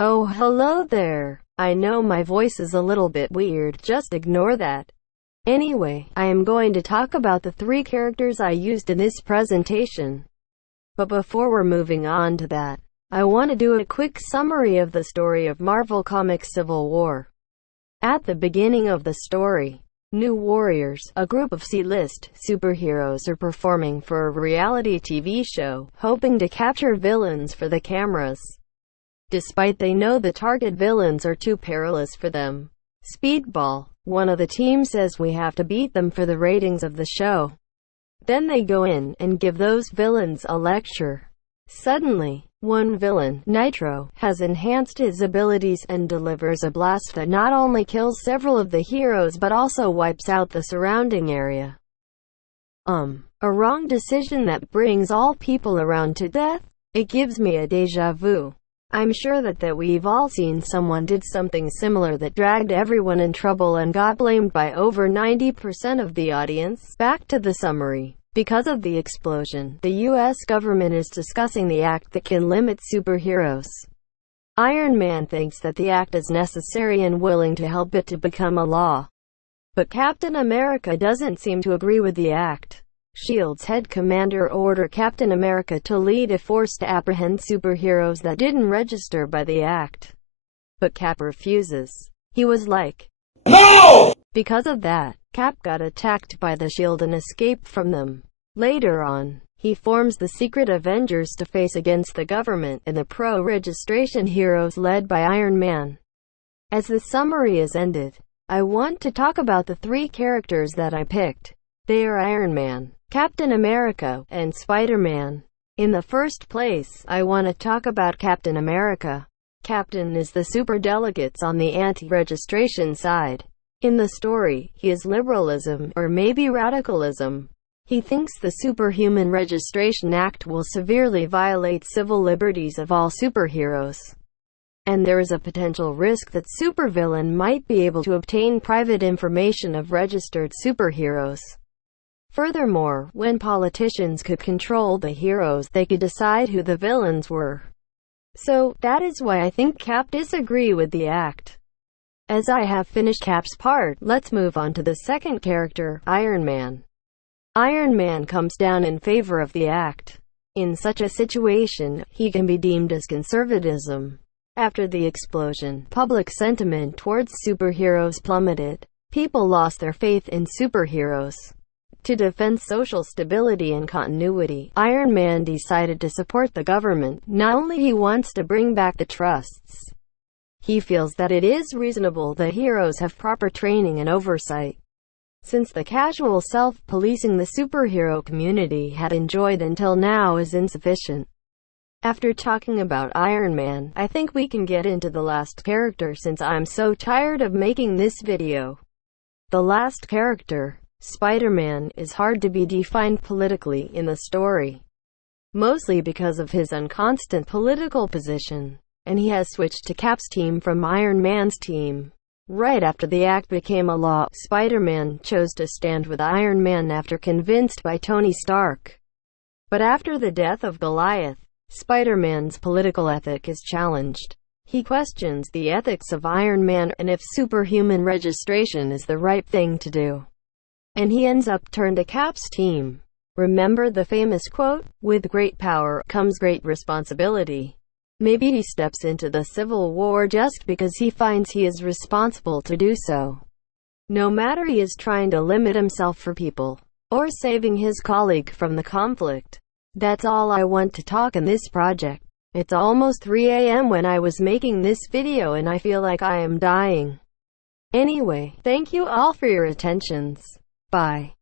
Oh, hello there. I know my voice is a little bit weird, just ignore that. Anyway, I am going to talk about the three characters I used in this presentation. But before we're moving on to that, I want to do a quick summary of the story of Marvel Comics Civil War. At the beginning of the story, New Warriors, a group of C-list superheroes, are performing for a reality TV show, hoping to capture villains for the cameras. Despite they know the target villains are too perilous for them. Speedball, one of the team, says we have to beat them for the ratings of the show. Then they go in and give those villains a lecture. Suddenly, one villain, Nitro, has enhanced his abilities and delivers a blast that not only kills several of the heroes but also wipes out the surrounding area. A wrong decision that brings all people around to death? It gives me a deja vu. I'm sure that we've all seen someone did something similar that dragged everyone in trouble and got blamed by over 90% of the audience. Back to the summary. Because of the explosion, the US government is discussing the act that can limit superheroes. Iron Man thinks that the act is necessary and willing to help it to become a law. But Captain America doesn't seem to agree with the act. S.H.I.E.L.D's head commander ordered Captain America to lead a force to apprehend superheroes that didn't register by the act. But Cap refuses. He was like, "No!" Because of that, Cap got attacked by the S.H.I.E.L.D. and escaped from them. Later on, he forms the Secret Avengers to face against the government and the pro-registration heroes led by Iron Man. As the summary is ended, I want to talk about the three characters that I picked. They are Iron Man, Captain America, and Spider-Man. In the first place, I want to talk about Captain America. Captain is the superdelegates on the anti-registration side. In the story, he is liberalism, or maybe radicalism. He thinks the Superhuman Registration Act will severely violate civil liberties of all superheroes. And there is a potential risk that supervillain might be able to obtain private information of registered superheroes. Furthermore, when politicians could control the heroes, they could decide who the villains were. So, that is why I think Cap disagree with the act. As I have finished Cap's part, let's move on to the second character, Iron Man. Iron Man comes down in favor of the act. In such a situation, he can be deemed as conservatism. After the explosion, public sentiment towards superheroes plummeted. People lost their faith in superheroes. To defend social stability and continuity, Iron Man decided to support the government. Not only he wants to bring back the trusts, he feels that it is reasonable that heroes have proper training and oversight, since the casual self-policing the superhero community had enjoyed until now is insufficient. After talking about Iron Man, I think we can get into the last character since I'm so tired of making this video. The last character, Spider-Man, is hard to be defined politically in the story, mostly because of his inconstant political position, and he has switched to Cap's team from Iron Man's team. Right after the act became a law, Spider-Man chose to stand with Iron Man after convinced by Tony Stark. But after the death of Goliath, Spider-Man's political ethic is challenged. He questions the ethics of Iron Man and if superhuman registration is the right thing to do. And he ends up turned to Cap's team. Remember the famous quote, "With great power comes great responsibility." Maybe he steps into the Civil War just because he finds he is responsible to do so. No matter he is trying to limit himself for people, or saving his colleague from the conflict. That's all I want to talk in this project. It's almost 3 a.m. when I was making this video and I feel like I am dying. Anyway, thank you all for your attentions. Bye.